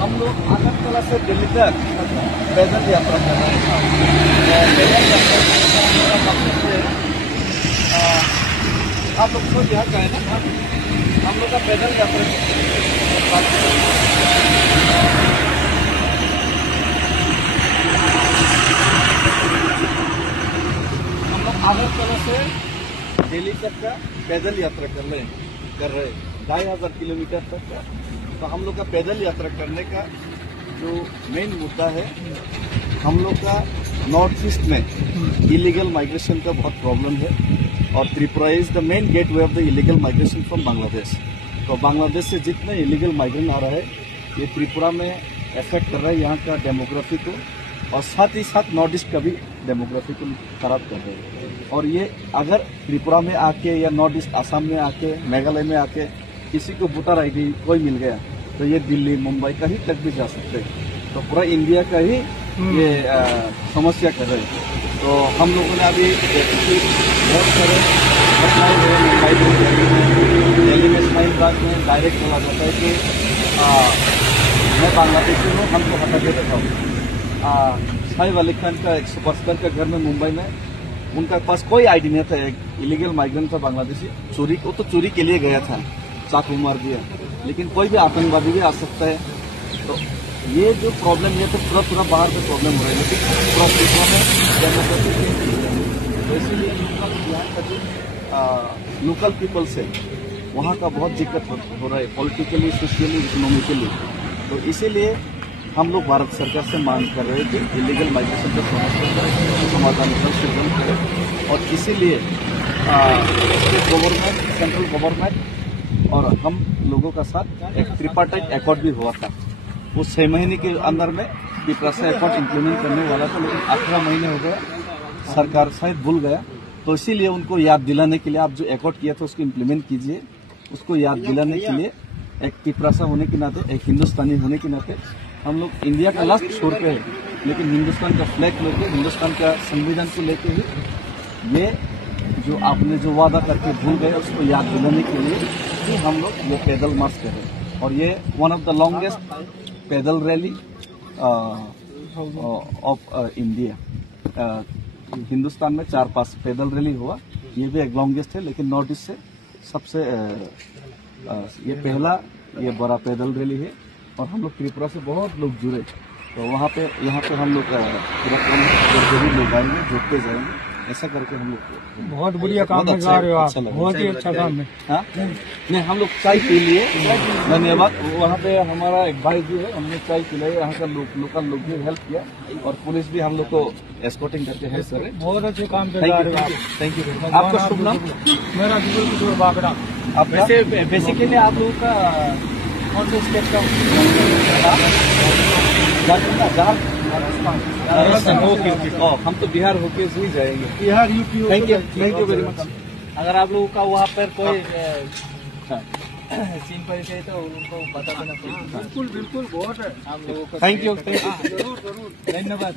हम लोग अगरतला से दिल्ली तक पैदल यात्रा कर रहे हैं। पैदल यात्रा मेरा मकसद है, आप लोग को यहाँ का है ना, हम लोग का पैदल यात्रा हम लोग अगरतला से दिल्ली तक का पैदल यात्रा कर रहे हैं 2500 किलोमीटर तक का। तो हम लोग का पैदल यात्रा करने का जो मेन मुद्दा है, हम लोग का नॉर्थ ईस्ट में इलीगल माइग्रेशन का बहुत प्रॉब्लम है और Tripura is the main gateway of the illegal migration from Bangladesh. तो बांग्लादेश से जितना इलीगल माइग्रेंट आ रहा है ये त्रिपुरा में इफेक्ट कर रहा है यहाँ का डेमोग्राफी को, और साथ ही साथ नॉर्थ ईस्ट का भी डेमोग्राफी को खराब कर रहे हैं। और ये अगर त्रिपुरा में आके या नॉर्थ ईस्ट आसाम में आके मेघालय में आके किसी को वोटर आईडी कोई मिल गया तो ये दिल्ली मुंबई का ही तक भी जा सकते हैं। तो पूरा इंडिया का ही ये समस्या कर रहे हैं। तो हम लोगों ने अभी बहुत सारे घटनाएं हुए मुंबई में, दिल्ली में इस्लामाबाद में डायरेक्ट बोला जाता है कि मैं बांग्लादेशी हूँ, हमको हटा के दिखाओ। साइफ अली खान का एक सुपरस्टार का घर में मुंबई में, उनका पास कोई आईडी नहीं था, एक इलीगल माइग्रेंट था बांग्लादेशी, चोरी को तो चोरी के लिए गया था, चाकू मार दिया। लेकिन कोई भी आतंकवादी भी आ सकता है। तो ये जो प्रॉब्लम है तो पूरा बाहर में प्रॉब्लम हो रहा है, लेकिन पूरा त्रिपुरा में डेमोक्रेसी नहीं है। तो इसीलिए यहाँ का जो लोकल पीपल्स है वहाँ का बहुत दिक्कत हो रहा है, पॉलिटिकली, सोशली, इकोनॉमिकली। तो इसीलिए हम लोग भारत सरकार से मांग कर रहे हैं कि इलीगल माइग्रेशन का समाधान करें। और इसीलिए स्टेट गवर्नमेंट, सेंट्रल गवर्नमेंट और हम लोगों का साथ एक ट्रिपार्टाइट एकॉर्ड भी हुआ था। वो 6 महीने के अंदर में त्रिपुरा एकॉर्ड इम्प्लीमेंट करने वाला था, लेकिन 18 महीने हो गया, सरकार शायद भूल गया। तो इसीलिए उनको याद दिलाने के लिए आप जो एकॉर्ड किया था उसको इम्प्लीमेंट कीजिए। उसको याद दिलाने के लिए एक त्रिपुरा होने के नाते, एक हिंदुस्तानी होने के नाते, हम लोग इंडिया का लास्ट छोर पे है, लेकिन हिंदुस्तान का फ्लैग लेके, हिंदुस्तान का संविधान को लेके ही ये जो आपने जो वादा करके भूल गए उसको याद दिलाने के लिए कि हम लोग ये पैदल मार्च कर रहे हैं। और ये वन ऑफ द लॉन्गेस्ट पैदल रैली ऑफ इंडिया। हिंदुस्तान में 4-5 पैदल रैली हुआ, ये भी एक लॉन्गेस्ट है, लेकिन नॉर्थ ईस्ट से सबसे ये पहला ये बड़ा पैदल रैली है। और हम लोग त्रिपुरा से बहुत लोग जुड़े, तो वहाँ पे यहाँ पे हम लोग पूरा लोग आएंगे, जुटते जाएंगे, ऐसा करके हम लोग बहुत बढ़िया काम कर रहे हो आप, बहुत ही अच्छा काम है। हाँ नहीं, हम लोग चाय पी लिए, धन्यवाद। वहाँ पे हमारा एक भाई भी है, हमने चाय पिलाई, यहाँ का लोकल लोग भी हेल्प किया और पुलिस भी हम लोग को एस्कॉर्टिंग करके हेल्प कर रहे। बहुत अच्छे काम कर रहे हो आप, थैंक यू। आपका शुभ नाम? मेरा किशोर बागड़ा। आप बेसिकली आप लोगों का कौन से स्टेट का? हम तो बिहार होके ही जाएंगे, Bihar, UP. Thank you very much. अगर आप लोगों का वहाँ पर कोई सीन पर है तो उनको बता देना। बिल्कुल बहुत है हम लोगों को। थैंक यू, जरूर धन्यवाद।